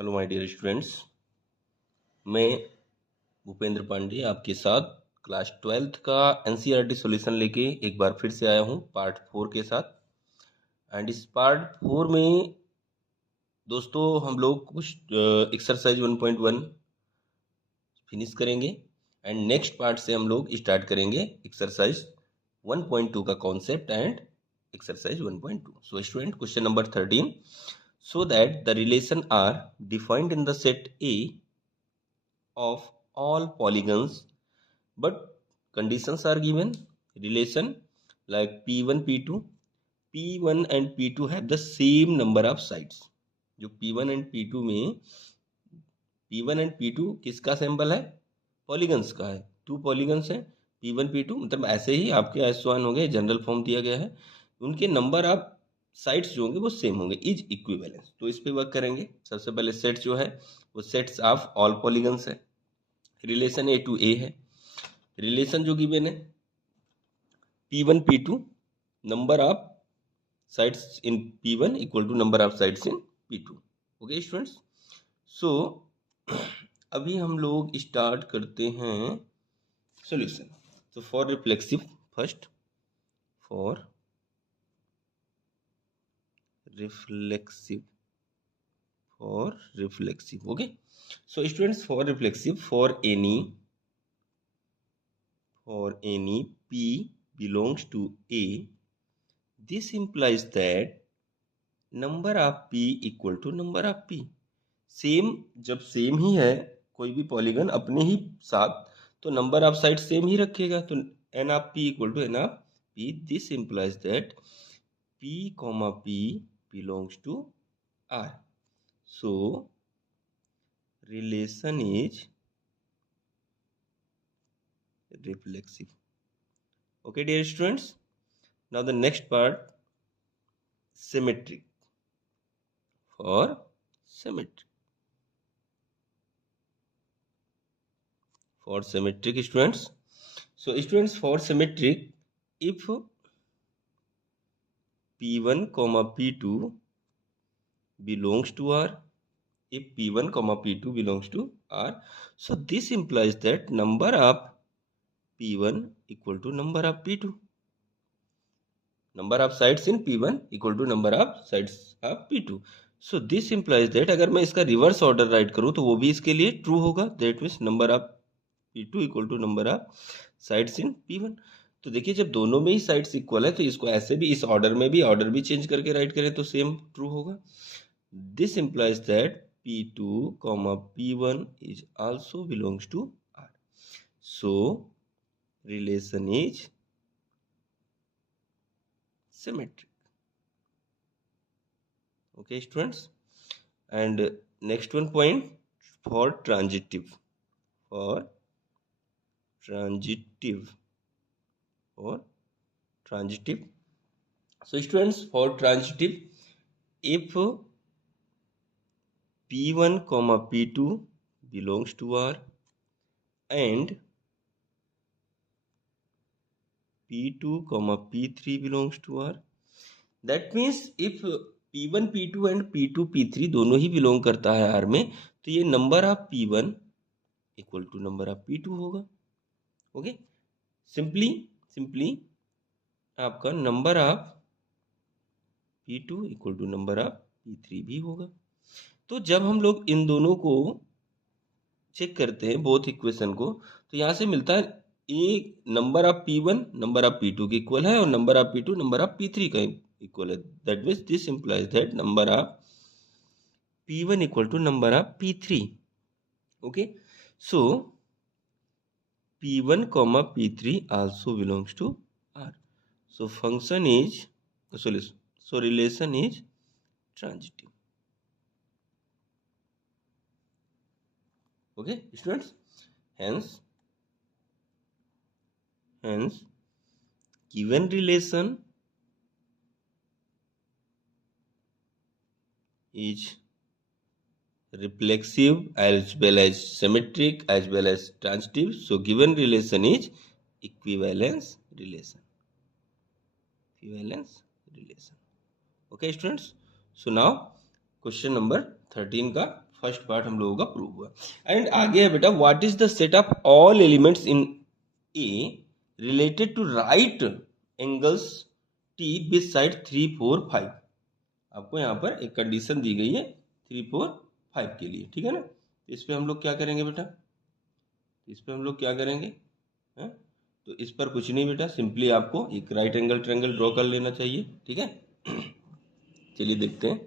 Hello my dear students, मैं भूपेंद्र पांडे आपके साथ क्लास 12th का एनसीईआरटी सॉल्यूशन लेके एक बार फिर से आया हूँ पार्ट 4 के साथ। एंड इस पार्ट 4 में दोस्तों हम लोग कुछ एक्सरसाइज 1.1 फिनिश करेंगे एंड नेक्स्ट पार्ट से हम लोग स्टार्ट करेंगे एक्सरसाइज 1.2 का concept and exercise 1.2। So student, question number 13, so that the relation are defined in the set A of all polygons, but conditions are given. Relation like p1 p1 and p2 have the same number of sides. जो p1 and p2 में p1 and p2 किसका sample है? Polygons का है। 2 polygons है p1 p2, मतलब ऐसे ही आपके S1 हो गए, जनरल फॉर्म दिया गया है, उनके नंबर ऑफ साइड्स जो होंगे वो सेम होंगे, इज इक्विवेलेंस। तो इस पे वर्क करेंगे। सबसे पहले सेट जो है वो सेट्स ऑफ ऑल पॉलीगन्स है। रिलेशन ए टू ए है। रिलेशन जो गिवन है p1 p2, number of sides in p1 equal to number of sides in p2। Okay students, so अभी हम लोग स्टार्ट करते हैं सॉल्यूशन। तो for reflexive, first for reflexive, okay. So students, for reflexive, for any p belongs to A, this implies that number of p equal to number of p। Same, जब same ही है कोई भी polygon अपने ही साथ, तो नंबर ऑफ साइड सेम ही रखेगा। तो n ऑफ p इक्वल टू n ऑफ p। This implies that p comma p belongs to R। So relation is reflexive। Okay dear students, now the next part, symmetric, for symmetric, students। So students, for symmetric, if p1 comma p2 belongs to R, if p1 comma p2 belongs to R, so this implies that number of p1 equal to number of p2, number of sides in p1 equal to number of sides of p2। so this implies that अगर मैं इसका reverse order right करूं तो वो भी इसके लिए true होगा। That means number of p2 equal to number of sides in p1। तो देखिए, जब दोनों में ही साइड्स इक्वल है तो इसको ऐसे भी, इस ऑर्डर में भी ऑर्डर भी चेंज करके राइट करें तो सेम ट्रू होगा। This implies that p2 comma p1 is also belongs to R। so relation is symmetric। okay students, and next one point, for transitive, for transitive, so students, for transitive, if p1 comma p2 belongs to R and p2 comma p3 belongs to R, that means if p1 p2 and p2 p3 दोनों ही belong करता है R में, तो ये number of p1 equal to number of p2 होगा। Okay, simply आपका number of p2 equal to number of p3 भी होगा। तो जब हम लोग इन दोनों को चेक करते हैं, बोथ इक्वेशन को, तो यहाँ से मिलता है a number of p1 number of p2 के इक्वल है और number of p2 number of p3 का इक्वल है। That means this implies that number of p1 equal to number of p3। Okay, so p1 comma p3 also belongs to R। so function is so relation is transitive। okay students, hence given relation is reflexive as well as symmetric as well as transitive। so given relation is equivalence relation। okay students, so now question number 13 का first part हम लोगों का prove हुआ। And आगे है बेटा, what is the set of all elements in A related to right angles T with side 3, 4, 5। आपको यहाँ पर एक कंडीशन दी गई है 3, 4, 5 के लिए, ठीक है ना। तो इस पे हम लोग क्या करेंगे बेटा, इस पे हम लोग क्या करेंगे है? तो इस पर कुछ नहीं बेटा, सिंपली आपको एक राइट एंगल ट्रायंगल ड्रॉ कर लेना चाहिए, ठीक है। चलिए देखते हैं।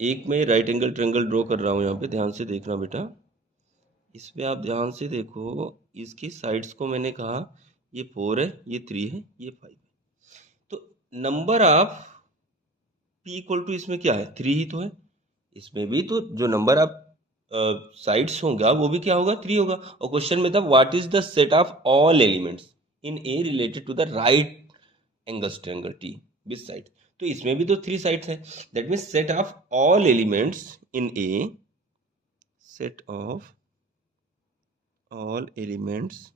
एक मैं राइट एंगल ट्रायंगल ड्रॉ कर रहा हूँ यहाँ पे, ध्यान से देखना बेटा। इस पे आप ध्यान से देखो, इसकी साइड्स को मैंने कहा ये 4 है, ये 3 है, ये 5 है। तो number of p equal to इसमें क्या है, 3 ही तो है। इसमें भी तो जो नंबर ऑफ साइड्स होगा वो भी क्या होगा, 3 होगा। और क्वेश्चन में था what is the set of all elements in A related to the right angles triangle T with side. तो इसमें भी तो 3 साइड्स है। That means set of all elements in A, set of all elements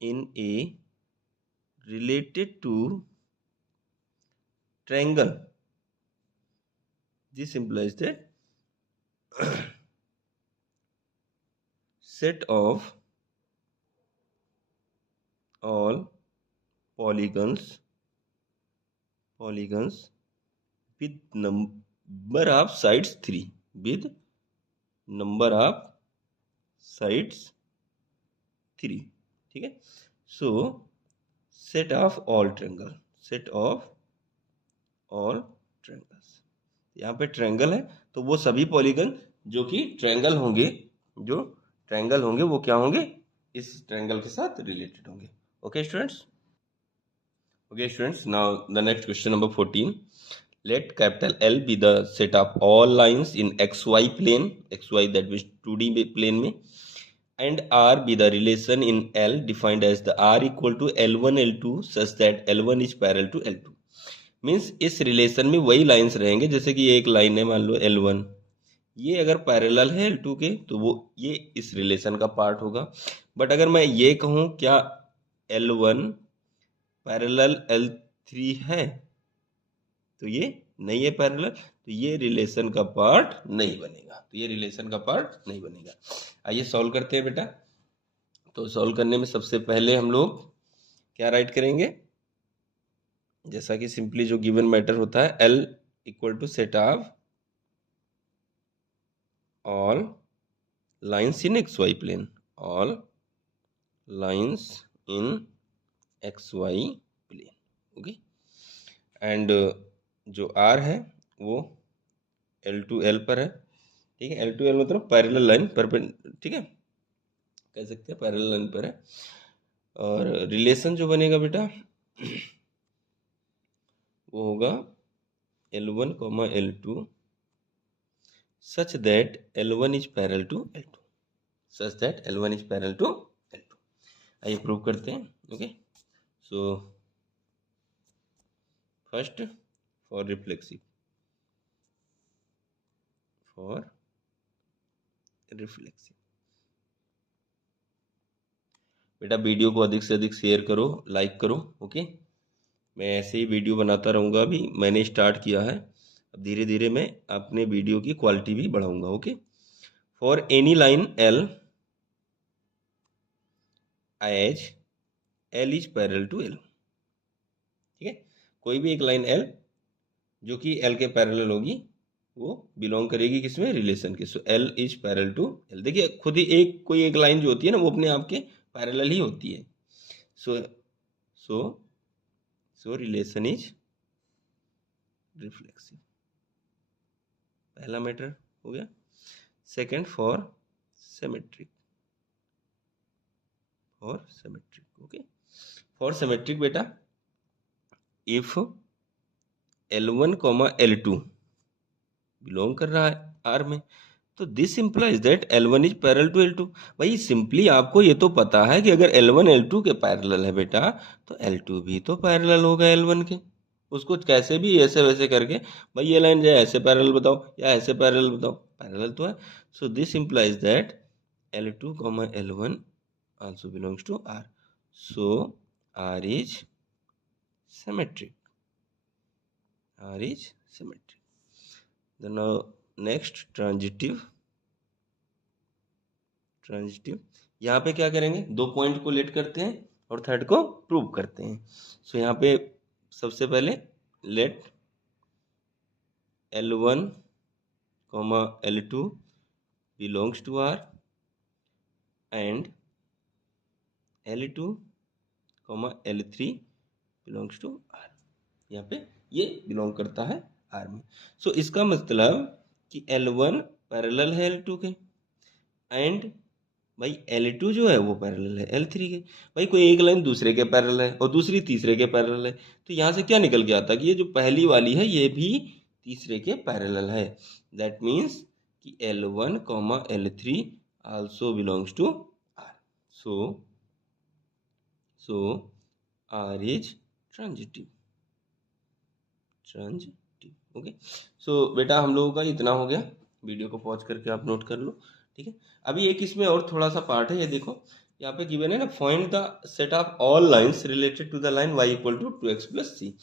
in a related to triangle, this implies that set of all polygons with number of sides 3, with number of sides 3, ठीक है। सो set of all triangle, set of all triangles, यहाँ पे triangle है तो वो सभी polygon जो कि ट्रायंगल होंगे, जो ट्रायंगल होंगे वो क्या होंगे, इस ट्रायंगल के साथ रिलेटेड होंगे। Okay students, okay students, now the next question number 14। Let capital L be the set of all lines in XY plane, XY that means 2D plane में, and R be the relation in L defined as the R equal to L1 L2 such that L1 is parallel to L2। Means इस relation में वही lines रहेंगे, जैसे कि ये एक line है मान लो L1, ये अगर पैरेलल है L2 के तो वो ये इस रिलेशन का पार्ट होगा। बट अगर मैं ये कहूँ क्या L1 पैरेलल L3 है तो ये नहीं है पैरेलल, तो ये रिलेशन का पार्ट नहीं बनेगा, तो ये रिलेशन का पार्ट नहीं बनेगा। आइए सॉल्व करते हैं बेटा। तो सॉल्व करने में सबसे पहले हम लोग क्या राइट करेंगे, जैसा कि सिंपली जो गिवन मैटर होता है, L equal to set of all lines in XY plane, all lines in XY plane, okay. And जो R है वो L2 L पर है, ठीक है। L2 L मतलब पैरेलल लाइन पर, ठीक है, कह सकते हैं पैरेलल लाइन पर है। और रिलेशन जो बनेगा बेटा वो होगा L1, L2 such that L1 is parallel to L2, such that L1 is parallel to L2। आइए प्रूव करते हैं, okay. So first for reflexive, बेटा वीडियो को अधिक से अधिक शेयर करो, लाइक करो, ओके। मैं ऐसे ही वीडियो बनाता रहूँगा, अभी मैंने स्टार्ट किया है, अब धीरे धीरे मैं अपने वीडियो की क्वालिटी भी बढ़ाऊंगा, okay. For any line L as L is parallel to L, ठीक है। कोई भी एक लाइन L जो कि L के पैरेलल होगी वो बिलोंग करेगी किसमें, रिलेशन के। So L is parallel to L। देखिए खुद ही एक कोई एक लाइन जो होती है ना वो अपने आप के पैरेलल ही होती है। सो रिलेशन इज रिफ्लेक्सिव, पहला मैटर हो गया। Second for symmetric, okay. For symmetric बेटा, इफ L1, L2 बिलोंग कर रहा है R में, तो this implies that L1 is parallel to L2। भाई सिंपली आपको ये तो पता है कि अगर L1 L2 के पैरेलल है बेटा तो L2 भी तो पैरेलल होगा L1 के। उसको कैसे भी ऐसे वैसे करके, भाई ये लाइन जाए ऐसे पैरेलल बताओ या ऐसे पैरेलल बताओ, पैरेलल तो है। So this implies that L2, L1 also belongs to R, so R is symmetric, R is symmetric। Then next transitive. यहाँ पे क्या करेंगे, दो पॉइंट को लेट करते हैं और थर्ड को प्रूव करते हैं। सो यहाँ पे सबसे पहले late L1, L2 belongs to R and L2, L3 belongs to R। यहाँ पे ये बिलोंग करता है R में। सो इसका मतलब कि L1 पैरेलल है L2 के एंड भाई L2 जो है वो पैरेलल है L3 के। भाई कोई एक लाइन दूसरे के पैरेलल है और दूसरी तीसरे के पैरेलल है, तो यहाँ से क्या निकल के आता है कि ये जो पहली वाली है ये भी तीसरे के पैरेलल है। दैट मीन्स कि L1, L3 also belongs to R। So R is transitive. Okay. So बेटा हम लोगों का इतना हो गया, वीडियो को पॉज करके आप नोट कर लो, ठीक है। अभी एक इसमें और थोड़ा सा पार्ट है, ये देखो यहाँ पे गिवन है ना, find the set of all lines related to the line y equal to 2x plus C.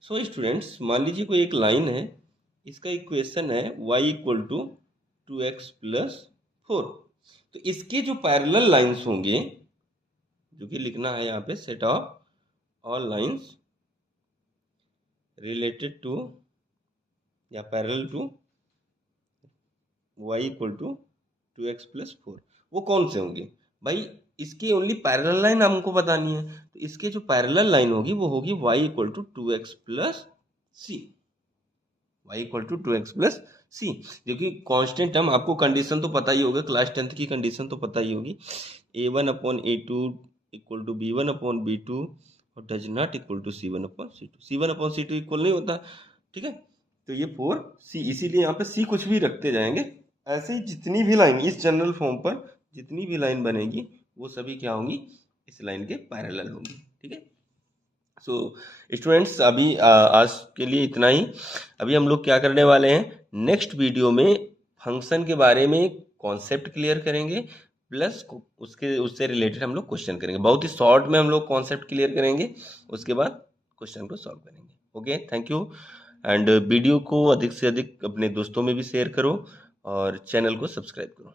So students मान लीजिए कोई एक लाइन है, इसका इक्वेशन है y equal to 2x plus 4। तो इसके जो पैरेलल लाइंस होंगे, जो कि लिखना है यहाँ पे, set of all lines related to या parallel to y equal to 2x plus 4, वो कौन से होंगे भाई। इसकी ओनली पैरेलल लाइन हमको बतानी है, तो इसके जो पैरेलल लाइन होगी वो होगी y equal to 2x plus C. y equal to 2x plus C, देखिए कांस्टेंट टर्म, आपको कंडीशन तो पता ही होगा, क्लास 10th की कंडीशन तो पता ही होगी, a1 upon a2 equal to b1 upon b2 और does not equal to c1 upon c2। c1 upon c2 equal नहीं होता, ठीक है। तो ये 4c, इसीलिए यहाँ पे c कुछ भी रखते जाएंगे। ऐसे ही जितनी भी लाइन इस जनरल फॉर्म पर जितनी भी लाइन बनेगी वो सभी क्या होंगी, इस लाइन के पैरेलल होंगी, ठीक है। सो स्टूडेंट्स अभी आज के लिए इतना ही। अभी हम लोग क्या करने वाले हैं, नेक्स्ट वीडियो में फंक्शन के बारे में कॉन्सेप्ट क्लियर करेंगे, प्लस उससे रिलेटेड हम लोग क्वेश्चन करेंगे। बहुत ही शॉर्ट में हम लोग कॉन्सेप्ट क्लियर करेंगे, उसके बाद क्वेश्चन को सॉल्व करेंगे। Okay, thank you. And video को अधिक से अधिक अपने दोस्तों में भी शेयर करो और चैनल को सब्सक्राइब करो।